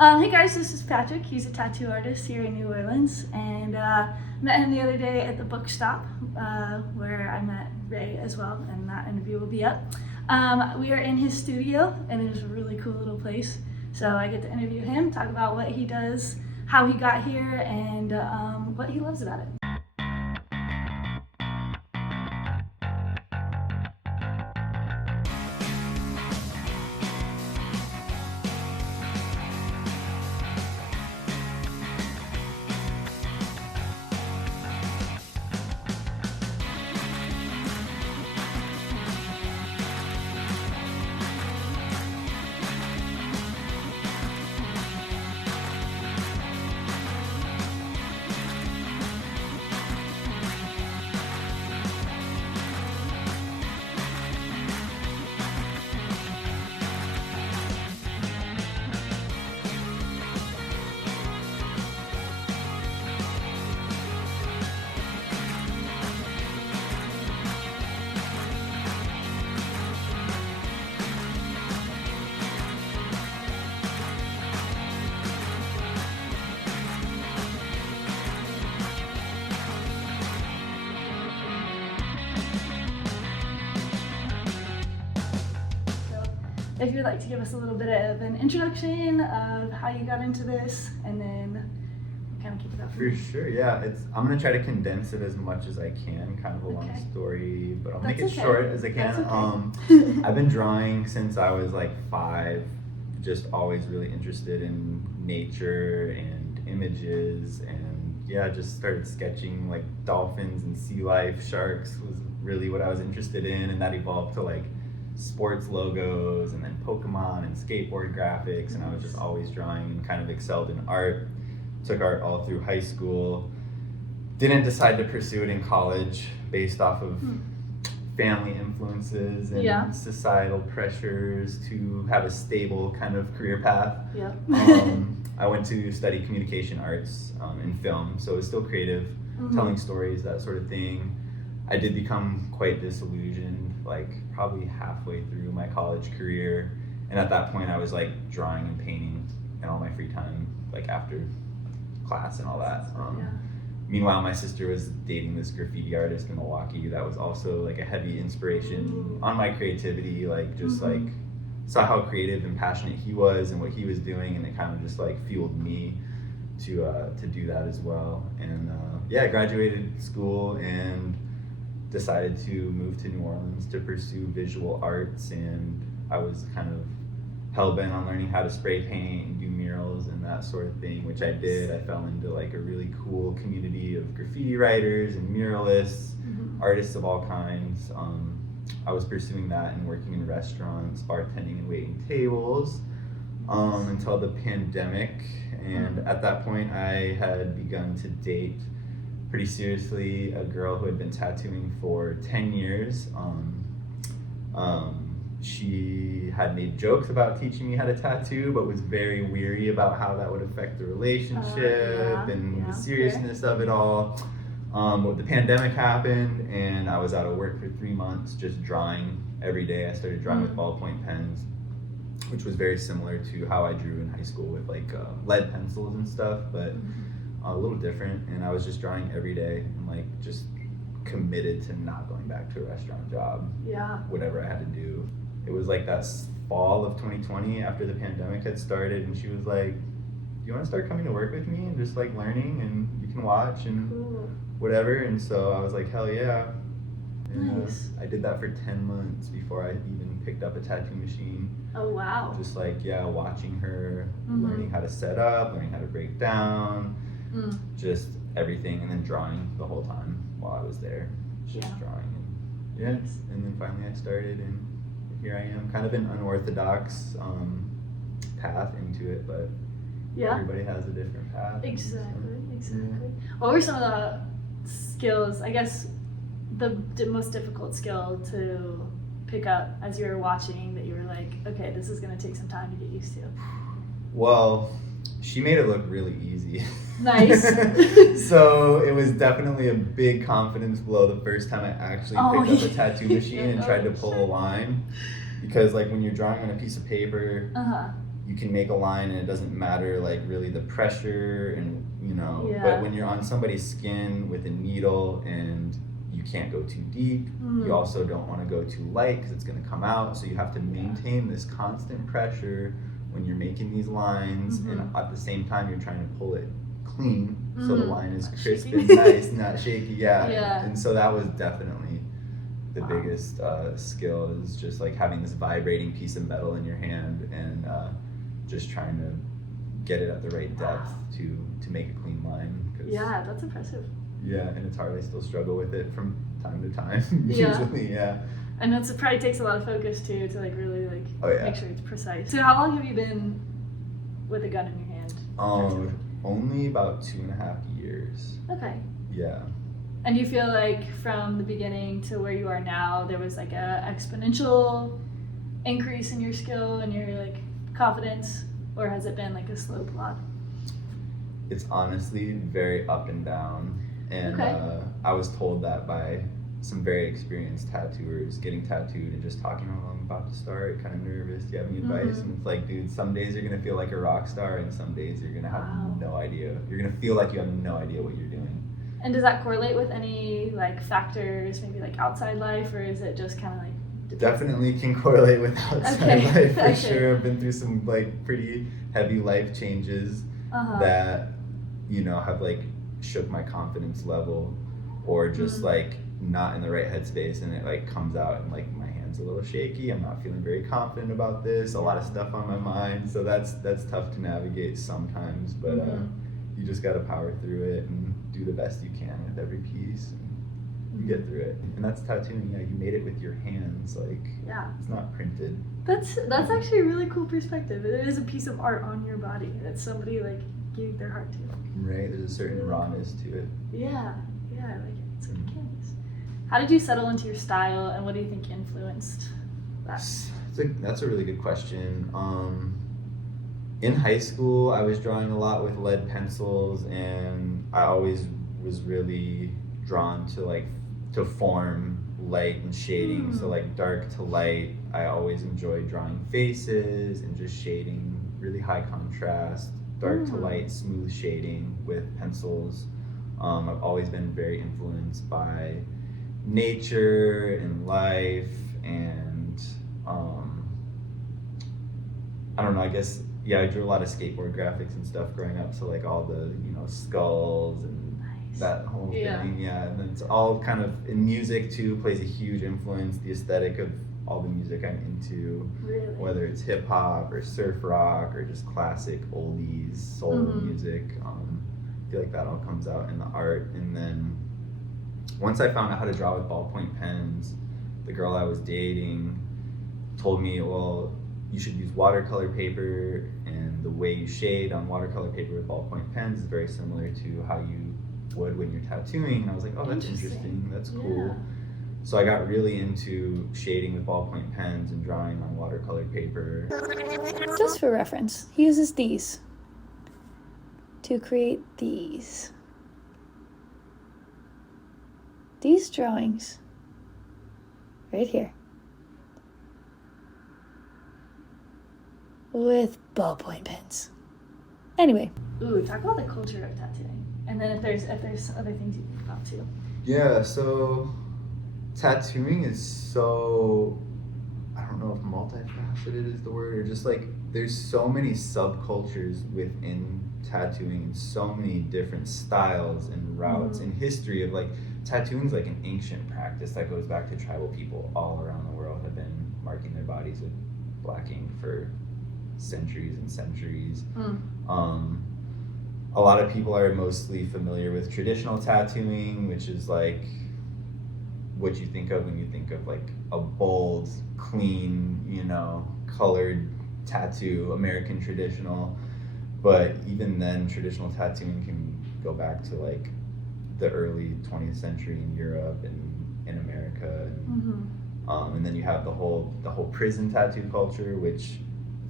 Hey guys, this is Patrick. He's a tattoo artist here in New Orleans, and met him the other day at the book stop where I met Ray as well, and that interview will be up. We are in his studio, and it is a really cool little place. So I get to interview him, talk about what he does, how he got here, and what he loves about it. If you'd like to give us a little bit of an introduction of how you got into this, and then kind of keep it up. For sure, yeah. I'm gonna try to condense it as much as I can. Kind of a long Okay. story, but I'll That's make it okay. short as I can. That's okay. I've been drawing since I was like 5. Just always really interested in nature and images, and yeah, just started sketching like dolphins and sea life. Sharks was really what I was interested in, and that evolved to like sports logos and then Pokemon and skateboard graphics, and I was just always drawing and kind of excelled in art. Took art all through high school. Didn't decide to pursue it in college based off of family influences and Yeah. societal pressures to have a stable kind of career path. Yep. I went to study communication arts in film, so it was still creative, telling stories, that sort of thing. I did become quite disillusioned, like probably halfway through my college career, and at that point I was like drawing and painting in all my free time, like after class and all that. Yeah. Meanwhile, my sister was dating this graffiti artist in Milwaukee that was also like a heavy inspiration on my creativity, like just like saw how creative and passionate he was and what he was doing, and it kind of just like fueled me to do that as well. And yeah, I graduated school and decided to move to New Orleans to pursue visual arts, and I was kind of hell-bent on learning how to spray paint and do murals and that sort of thing, which I did. I fell into like a really cool community of graffiti writers and muralists, artists of all kinds. I was pursuing that and working in restaurants, bartending and waiting tables until the pandemic, and at that point I had begun to date pretty seriously a girl who had been tattooing for 10 years. She had made jokes about teaching me how to tattoo, but was very weary about how that would affect the relationship and the seriousness of it all. But the pandemic happened, and I was out of work for 3 months just drawing every day. I started drawing with ballpoint pens, which was very similar to how I drew in high school with like lead pencils and stuff, but a little different. And I was just drawing every day and like just committed to not going back to a restaurant job. Yeah. Whatever I had to do. It was like that fall of 2020 after the pandemic had started, and she was like, "Do you want to start coming to work with me and just like learning, and you can watch and whatever?" And so I was like, "Hell yeah!" And Nice. I did that for 10 months before I even picked up a tattoo machine. Oh wow. Just like watching her, learning how to set up, learning how to break down, just everything, and then drawing the whole time while I was there, just drawing. And and then finally I started, and here I am, kind of an unorthodox path into it, but everybody has a different path. Exactly. What were some of the skills, I guess the most difficult skill to pick up as you were watching that you were like, okay, this is going to take some time to get used to? Well, she made it look really easy. Nice. So it was definitely a big confidence blow the first time I actually picked up a tattoo machine and tried to pull a line. Because like when you're drawing on a piece of paper, you can make a line and it doesn't matter like really the pressure and but when you're on somebody's skin with a needle and you can't go too deep, you also don't want to go too light because it's going to come out, so you have to maintain this constant pressure when you're making these lines, and at the same time you're trying to pull it clean so the line is crisp and nice, not shaky. And so that was definitely the biggest skill, is just like having this vibrating piece of metal in your hand and just trying to get it at the right depth to make a clean line. Yeah, that's impressive. Yeah, and it's hard. I still struggle with it from time to time. Usually, And it probably takes a lot of focus too to like really like make sure it's precise. So how long have you been with a gun in your hand? Only about 2.5 years. Okay. Yeah. And you feel like from the beginning to where you are now, there was like a exponential increase in your skill and your like confidence, or has it been like a slow plod? It's honestly very up and down, and I was told that by some very experienced tattooers, getting tattooed and just talking, oh, I'm about to start, kind of nervous, do you have any advice? And it's like, dude, some days you're gonna feel like a rock star and some days you're gonna have no idea. You're gonna feel like you have no idea what you're doing. And does that correlate with any like factors, maybe like outside life, or is it just kind of like definitely can correlate with outside life for sure. I've been through some like pretty heavy life changes that have like shook my confidence level, or just like not in the right headspace, and it like comes out and like my hand's a little shaky, I'm not feeling very confident about this, a lot of stuff on my mind, so that's tough to navigate sometimes, but you just got to power through it and do the best you can with every piece, and you get through it. And that's tattooing. You made it with your hands, like it's not printed. That's actually a really cool perspective. It is a piece of art on your body that somebody like gave their heart to. Right, there's a certain rawness to it. Yeah, I like it. It's like a canvas. How did you settle into your style, and what do you think influenced that? That's a really good question. In high school, I was drawing a lot with lead pencils, and I always was really drawn to form, light and shading. So like dark to light, I always enjoyed drawing faces and just shading really high contrast, dark to light, smooth shading with pencils. I've always been very influenced by nature and life, and I don't know, I guess I drew a lot of skateboard graphics and stuff growing up, so like all the skulls and that whole thing, and then it's all kind of in music too, plays a huge influence. The aesthetic of all the music I'm into, whether it's hip hop or surf rock or just classic oldies soul music, I feel like that all comes out in the art. And then once I found out how to draw with ballpoint pens, the girl I was dating told me, well, you should use watercolor paper, and the way you shade on watercolor paper with ballpoint pens is very similar to how you would when you're tattooing. And I was like, oh, that's interesting, that's cool. So I got really into shading with ballpoint pens and drawing on watercolor paper. Just for reference, he uses these to create these drawings right here with ballpoint pens. Anyway. Ooh, talk about the culture of tattooing, and then if there's other things you think about too. Yeah, so tattooing is so, I don't know if multifaceted is the word, or just like there's so many subcultures within tattooing and so many different styles and routes and history of like tattooing is like an ancient practice that goes back to tribal people all around the world have been marking their bodies with black ink for centuries and centuries. A lot of people are mostly familiar with traditional tattooing, which is like what you think of when you think of like a bold, clean, colored tattoo, American traditional. But even then, traditional tattooing can go back to like the early 20th century in Europe and in America, and then you have the whole prison tattoo culture, which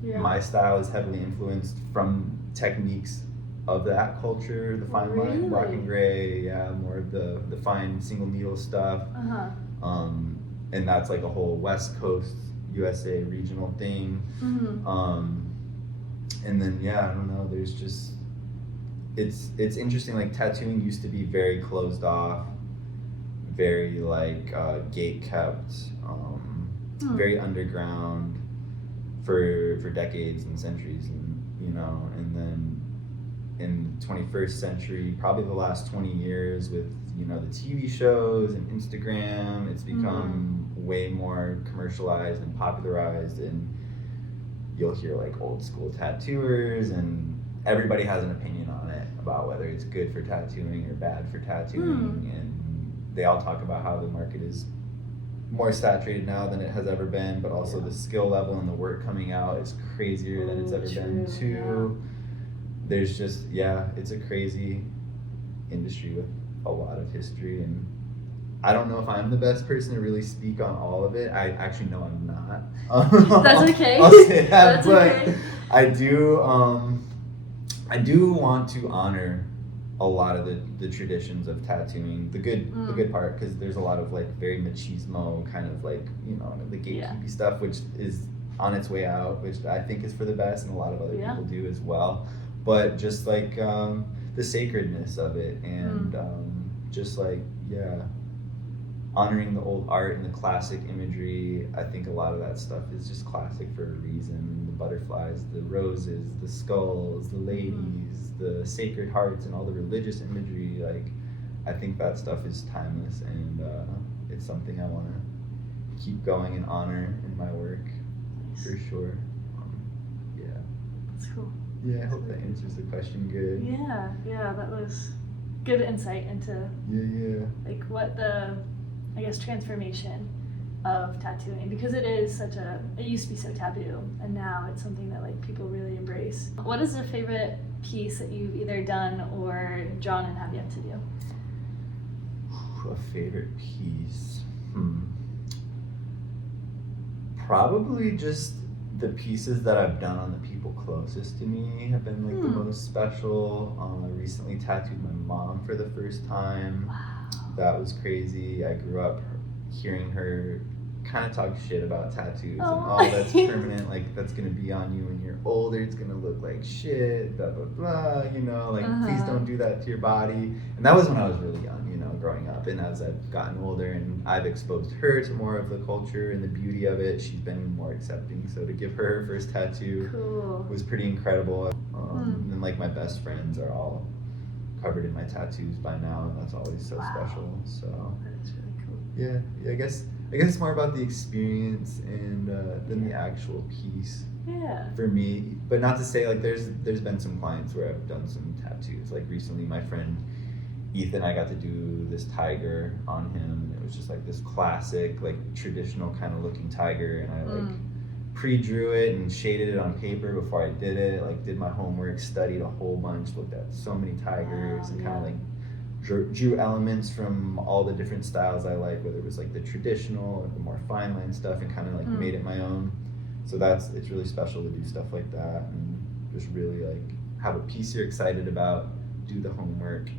my style is heavily influenced from techniques of that culture, the fine line, black and gray, more of the fine single needle stuff, and that's like a whole West Coast USA regional thing. And then I don't know, there's just it's interesting. Like tattooing used to be very closed off, very like gate kept, very underground for decades and centuries, and and then in the 21st century, probably the last 20 years, with the TV shows and Instagram, it's become way more commercialized and popularized, and you'll hear like old school tattooers, and everybody has an opinion on it about whether it's good for tattooing or bad for tattooing, and they all talk about how the market is more saturated now than it has ever been, but also the skill level and the work coming out is crazier than it's ever been too. There's just it's a crazy industry with a lot of history, and I don't know if I'm the best person to really speak on all of it. I actually know I'm not. That's okay. I'll say that, That's but okay. I do want to honor a lot of the traditions of tattooing, the good part, because there's a lot of like very machismo kind of like the gatekeepy stuff, which is on its way out, which I think is for the best, and a lot of other people do as well. But just like the sacredness of it, and just like honoring the old art and the classic imagery. I think a lot of that stuff is just classic for a reason. The butterflies, the roses, the skulls, the ladies, the sacred hearts, and all the religious imagery. Like, I think that stuff is timeless, and it's something I want to keep going and honor in my work, for sure. That's cool. I hope that answers the question good. Yeah, that was good insight into like what the, I guess, transformation of tattooing, because it used to be so taboo, and now it's something that like people really embrace. What is the favorite piece that you've either done or drawn and have yet to do? A favorite piece? Probably just the pieces that I've done on the people closest to me have been like the most special. I recently tattooed my mom for the first time. Wow. That was crazy. I grew up hearing her kind of talk shit about tattoos and that's permanent, like that's gonna be on you when you're older, it's gonna look like shit, blah blah blah, please don't do that to your body. And that was when I was really young, growing up. And as I've gotten older and I've exposed her to more of the culture and the beauty of it, she's been more accepting. So to give her first tattoo was pretty incredible. And like my best friends are all covered in my tattoos by now, and that's always so special. So that's really cool. I guess it's more about the experience and than the actual piece. For me, but not to say like there's been some clients where I've done some tattoos. Like recently, my friend Ethan, I got to do this tiger on him, and it was just like this classic, like traditional kind of looking tiger, and I like pre-drew it and shaded it on paper before I did it. Like did my homework, studied a whole bunch, looked at so many tigers, and kind of like drew elements from all the different styles I like, whether it was like the traditional or the more fine line stuff, and kind of like made it my own. So it's really special to do stuff like that, and just really like have a piece you're excited about, do the homework,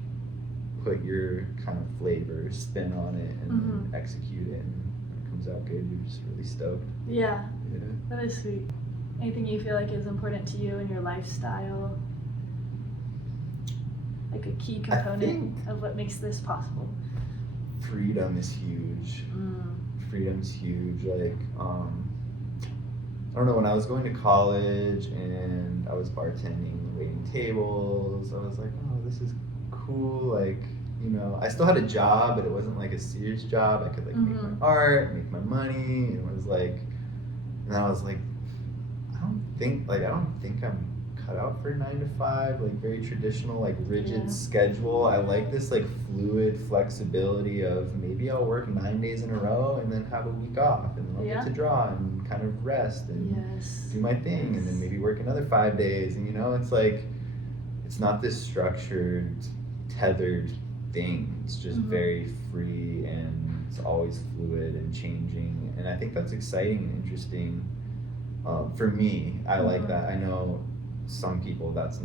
put your kind of flavor, spin on it, and then execute it, and when it comes out good, you're just really stoked. Yeah, that is sweet. Anything you feel like is important to you in your lifestyle? Like a key component of what makes this possible? Freedom is huge. Freedom's huge. Like, I don't know, when I was going to college and I was bartending, waiting tables, I was like, oh, this is cool. Like, I still had a job, but it wasn't like a serious job. I could like make my art, make my money. It was like, and then I was like, I don't think I'm cut out for 9 to 5, like very traditional, like rigid schedule. I like this like fluid flexibility of maybe I'll work 9 days in a row and then have a week off, and then I'll get to draw and kind of rest and do my thing, and then maybe work another 5 days. And it's like, it's not this structured, tethered thing. It's just very free, and it's always fluid and changing, and I think that's exciting and interesting. For me, I like that. I know some people that's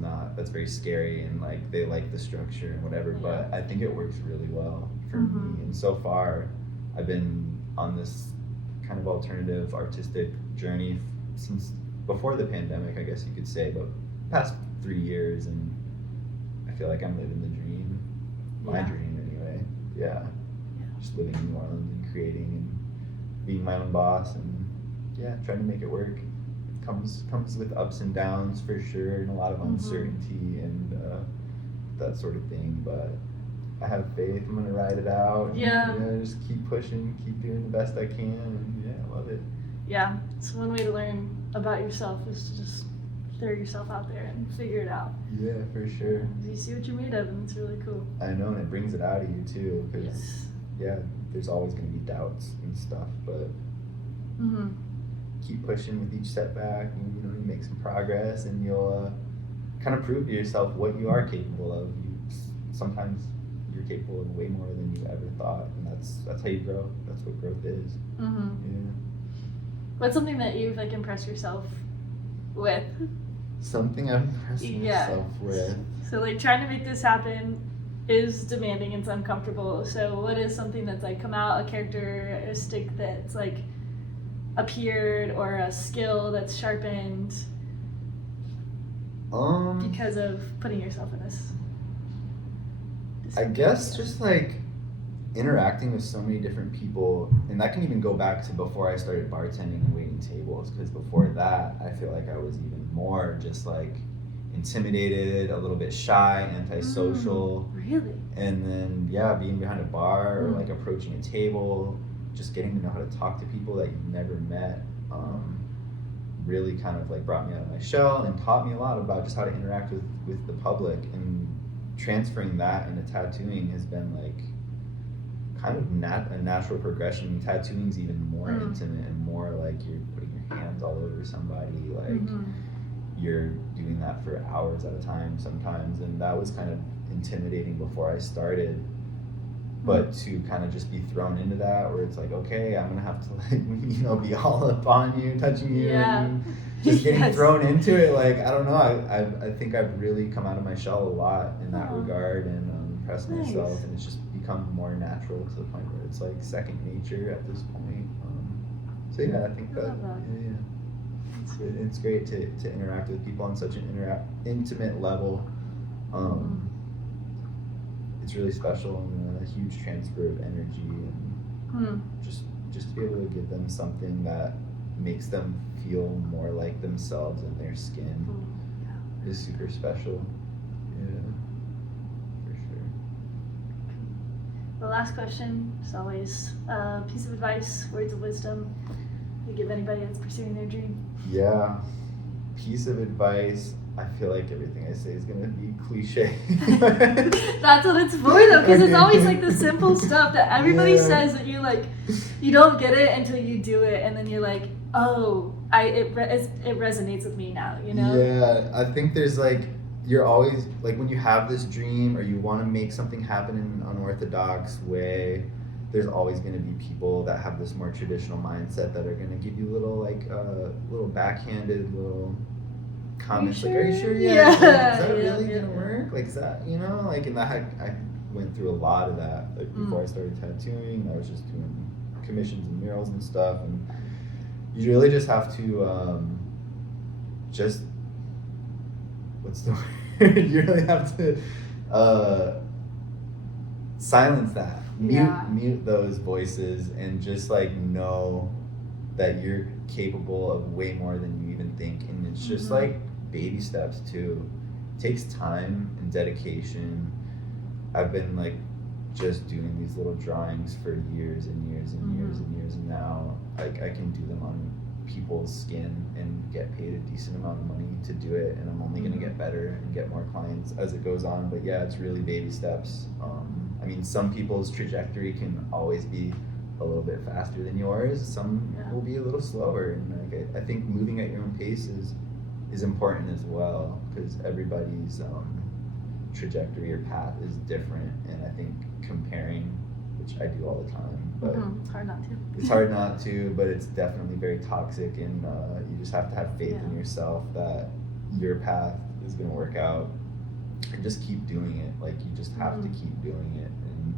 very scary, and like they like the structure and whatever, but I think it works really well for me. And so far I've been on this kind of alternative artistic journey since before the pandemic, I guess you could say, but past 3 years, and I feel like I'm living the dream, my Yeah. dream anyway. Yeah. Yeah. Just living in New Orleans and creating and being my own boss, and yeah, trying to make it work. It comes with ups and downs for sure, and a lot of uncertainty and that sort of thing. But I have faith. I'm gonna ride it out. And, Yeah. just keep pushing, keep doing the best I can, and yeah, I love it. Yeah, it's one way to learn about yourself is to just throw yourself out there and figure it out. Yeah, for sure. You see what you're made of, and it's really cool. I know, and it brings it out of you too, because Yes. yeah, there's always gonna be doubts and stuff, but Mm-hmm. keep pushing with each setback, and you make some progress, and you'll kind of prove to yourself what you are capable of. Sometimes you're capable of way more than you ever thought, and that's how you grow. That's what growth is. Mm-hmm. Yeah. What's something that you've like impressed yourself with? Something I'm impressing Yeah. myself with. So like trying to make this happen is demanding and it's uncomfortable. So what is something that's like come out, a characteristic that's like appeared, or a skill that's sharpened because of putting yourself in this? I guess just like interacting with so many different people, and that can even go back to before I started bartending and waiting tables, because before that I feel like I was even more just like intimidated, a little bit shy, antisocial. Really? And then being behind a bar or like approaching a table, just getting to know how to talk to people that you've never met, really kind of like brought me out of my shell and taught me a lot about just how to interact with the public. And transferring that into tattooing has been like kind of a natural progression. Tattooing's even more intimate and more like you're putting your hands all over somebody, like you're doing that for hours at a time sometimes, and that was kind of intimidating before I started. But to kind of just be thrown into that, where it's like, okay, I'm gonna have to like be all up on you, touching you, and just getting thrown into it. Like, I don't know, I think I've really come out of my shell a lot in that regard, and impressed myself, and it's just become more natural to the point where it's like second nature at this point. So yeah, I think that. It's great to interact with people on such an intimate level. It's really special, and a huge transfer of energy, and just to be able to give them something that makes them feel more like themselves in their skin is super special. Yeah, for sure. The last question is always a piece of advice, words of wisdom you give anybody that's pursuing their dream. Yeah, piece of advice. I feel like everything I say is gonna be cliche. That's what it's for though, because it's always like the simple stuff that everybody says that you don't get it until you do it, and then you're like, oh, it resonates with me now, Yeah, I think there's like, you're always like, when you have this dream or you want to make something happen in an unorthodox way, there's always going to be people that have this more traditional mindset that are going to give you little backhanded little comments, like, are you sure? Yeah. Is that really gonna work? Like, is that, like, and that I went through a lot of that, like, before I started tattooing. I was just doing commissions and murals and stuff, and you really just have to just, what's the word? You really have to silence that, mute those voices, and just like know that you're capable of way more than you even think. And it's just like baby steps too. It takes time and dedication. I've been like just doing these little drawings for years and years and years and years, and now I can do them on people's skin and get paid a decent amount of money to do it, and I'm only gonna get better and get more clients as it goes on. But yeah, it's really baby steps. I mean, some people's trajectory can always be a little bit faster than yours. Some will be a little slower, and like I think moving at your own pace is important as well, because everybody's trajectory or path is different, and I think comparing, which I do all the time, but it's hard not to. It's hard not to, but it's definitely very toxic, and you just have to have faith in yourself that your path is going to work out, and just keep doing it. Like, you just have to keep doing it, and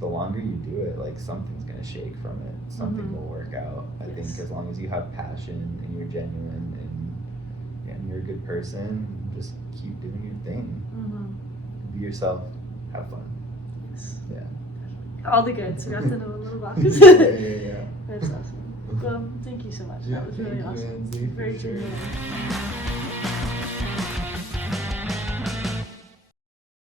the longer you do it, like, something's going to shake from it. Something will work out. I think as long as you have passion and you're genuine and you're a good person, just keep doing your thing. Mm-hmm. Be yourself. Have fun. Yes. Yeah. All the goods. We got to know a little about this. Yeah. That's awesome. Well, thank you so much. Yeah, That was really thank you, awesome. Lindsay, for Very sure. true.